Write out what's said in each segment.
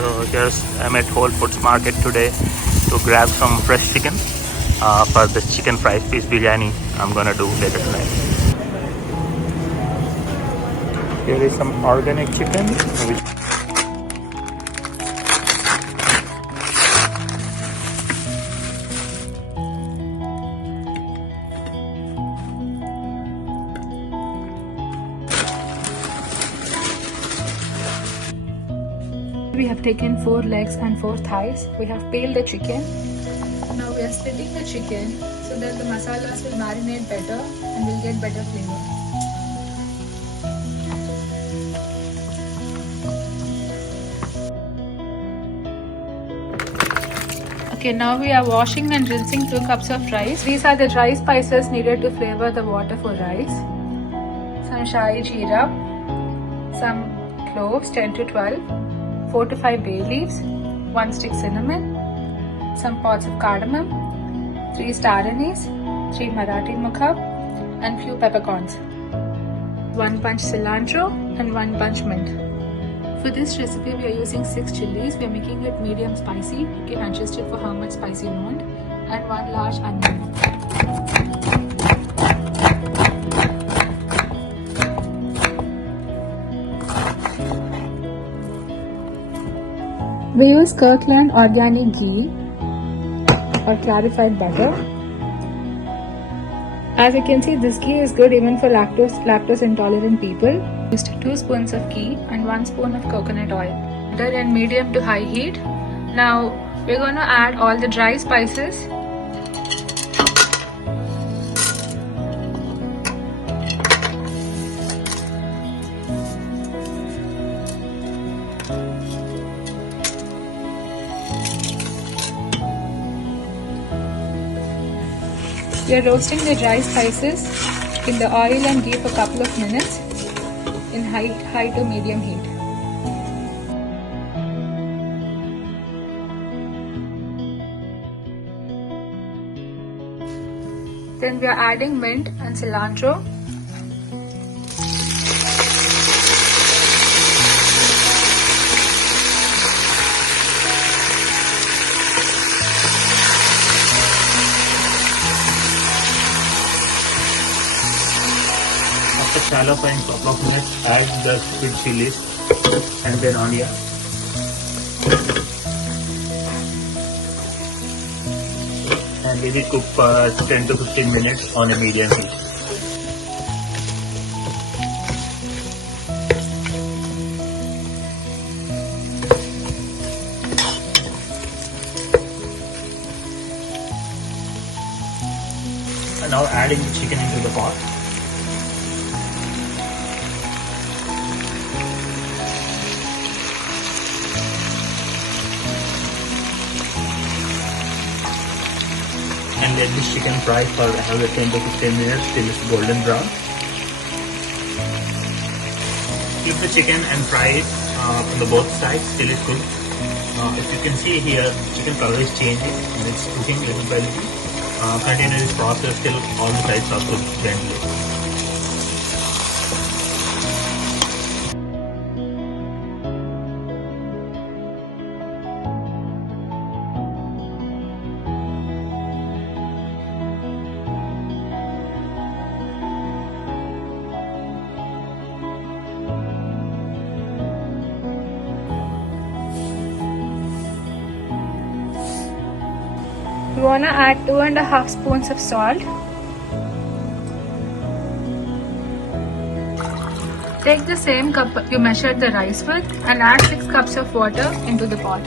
So here's I'm at Whole Foods Market today to grab some fresh chicken for the chicken fried fish biryani I'm gonna do later tonight. Here is some organic chicken. We have taken 4 legs and 4 thighs. We have peeled the chicken. Now we are splitting the chicken so that the masalas will marinate better and will get better flavor. Okay, now we are washing and rinsing 2 cups of rice. These are the dry spices needed to flavor the water for rice. Some shahi jeera, some cloves 10 to 12, 4 to 5 bay leaves, 1 stick cinnamon, some pods of cardamom, 3 star anise, 3 Marathi mukha, and few peppercorns, 1 bunch cilantro and 1 bunch mint. For this recipe we are using 6 chilies. We are making it medium spicy. You can adjust it for how much spice you want, and 1 large onion. We use Kirkland organic ghee or clarified butter. As you can see, this ghee is good even for lactose intolerant people. Used 2 spoons of ghee and 1 spoon of coconut oil. Butter in medium to high heat. Now we're going to add all the dry spices. We are roasting the dry spices in the oil and ghee for a couple of minutes in high to medium heat. Then we are adding mint and cilantro. After shallow frying for couple of minutes, add the sweet chilies and then onion. And let it cook for 10 to 15 minutes on a medium heat. And now adding the chicken into the pot. And let this chicken fry for another 10 to 15 minutes till it's golden brown. Flip the chicken and fry it on the both sides till it cooks. If you can see here, chicken color is changing and it's cooking little by little. Continue this process till all the sides are cooked gently. You want to add 2.5 spoons of salt. Take the same cup you measured the rice with and add 6 cups of water into the pot.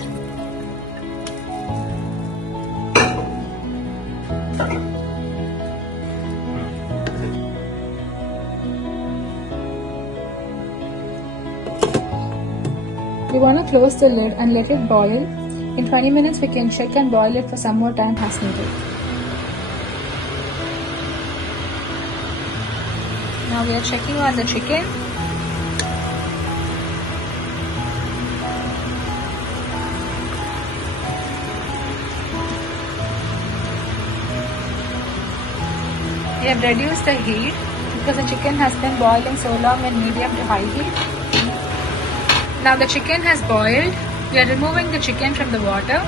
We want to close the lid and let it boil. In 20 minutes we can check and boil it for some more time as needed. Now we are checking on the chicken. We have reduced the heat because the chicken has been boiling so long in medium to high heat. Now the chicken has boiled. We are removing the chicken from the water.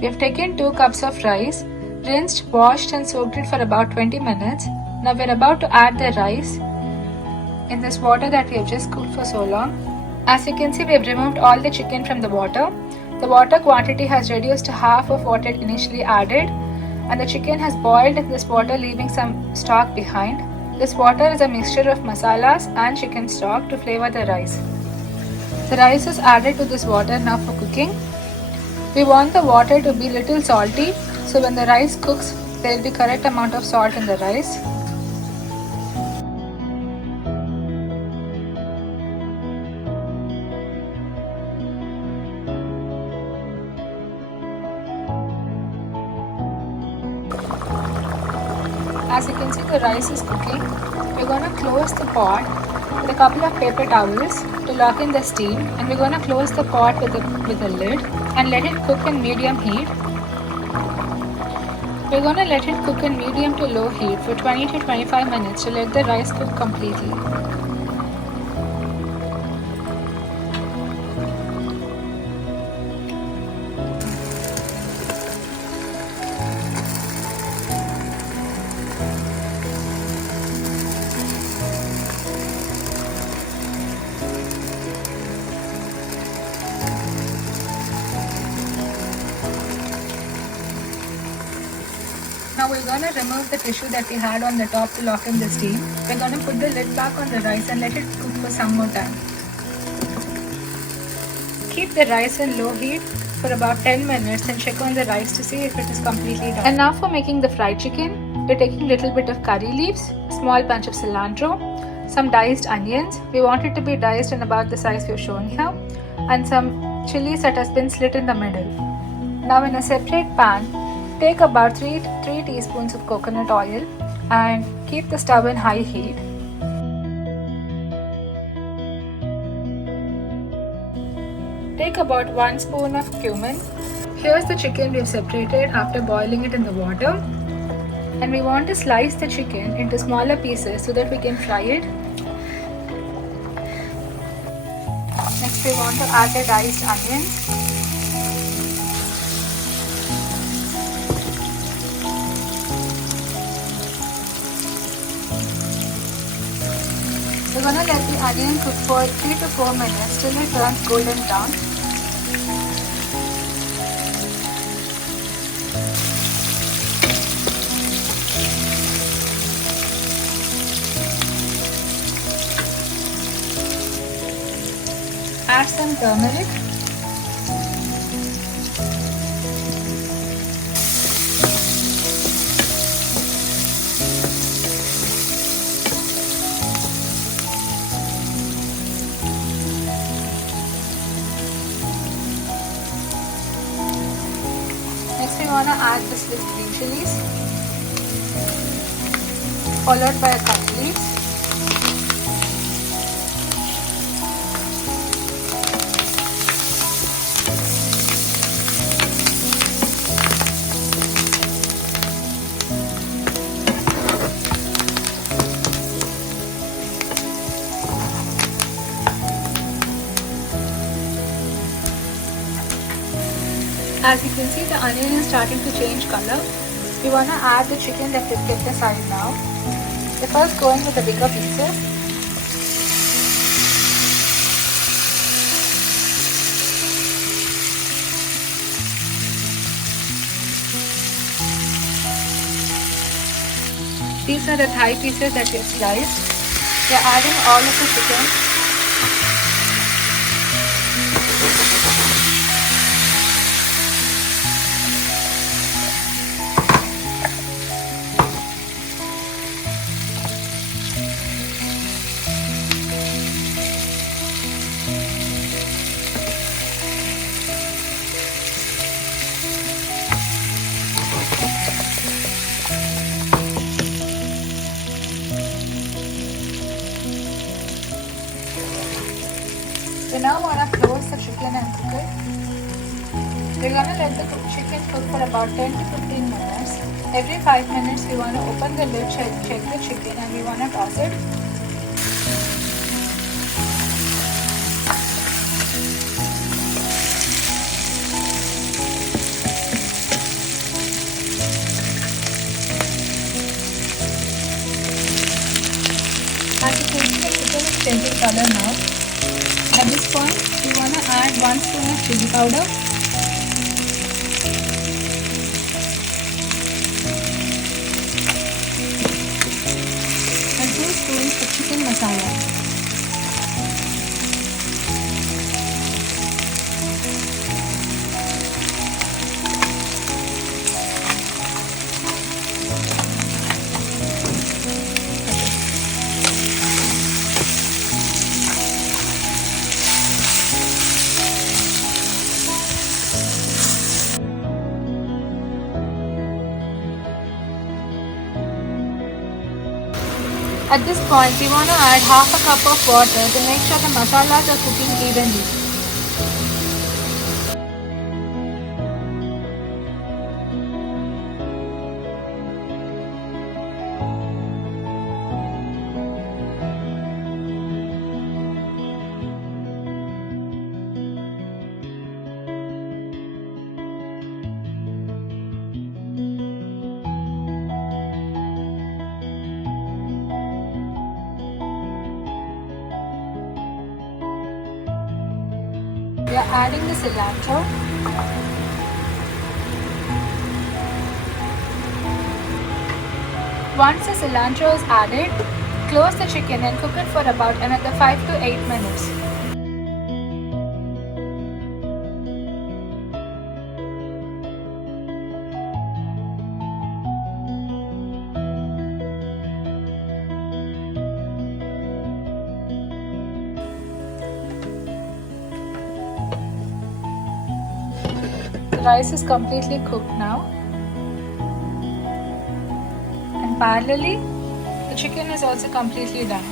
We have taken 2 cups of rice, rinsed, washed and soaked it for about 20 minutes. Now we are about to add the rice in this water that we have just cooked for so long. As you can see, we have removed all the chicken from the water. The water quantity has reduced to half of what it initially added, and the chicken has boiled in this water, leaving some stock behind. This water is a mixture of masalas and chicken stock to flavor the rice. The rice is added to this water now for cooking. We want the water to be little salty, so when the rice cooks, there will be correct amount of salt in the rice. As you can see, the rice is cooking. We're going to close the pot with a couple of paper towels to lock in the steam, and we're going to close the pot with a lid and let it cook in medium heat. We're going to let it cook in medium to low heat for 20 to 25 minutes to let the rice cook completely. Now we're going to remove the tissue that we had on the top to lock in the steam. We're going to put the lid back on the rice and let it cook for some more time. Keep the rice in low heat for about 10 minutes and check on the rice to see if it is completely done. And now for making the fried chicken, we're taking a little bit of curry leaves, small bunch of cilantro, some diced onions. We want it to be diced in about the size we've shown here, and some chilies that has been slit in the middle. Now in a separate pan, take about 3 teaspoons of coconut oil and keep the stove in high heat. Take about 1 spoon of cumin. Here's the chicken we've separated after boiling it in the water. And we want to slice the chicken into smaller pieces so that we can fry it. Next we want to add the diced onions. We're going to let the onion cook for 3 to 4 minutes till it turns golden brown. Add some turmeric. Next we want to add the sliced green chilies, followed by a curry leaves. As you can see, the onion is starting to change color. We want to add the chicken that we've kept aside now. We're first going with the bigger pieces. These are the thigh pieces that we've sliced. We're adding all of the chicken. We're gonna let the chicken cook for about 10 to 15 minutes. Every 5 minutes we wanna open the lid, check the chicken, and we wanna toss it. As you can see, the chicken is changing color now. At this point, we wanna add 1 spoon of chili powder, and 2 spoons of chicken masala. At this point, we want to add half a cup of water to make sure the masalas are cooking evenly. We are adding the cilantro. Once the cilantro is added, close the chicken and cook it for about another 5 to 8 minutes. The rice is completely cooked now, and parallelly the chicken is also completely done.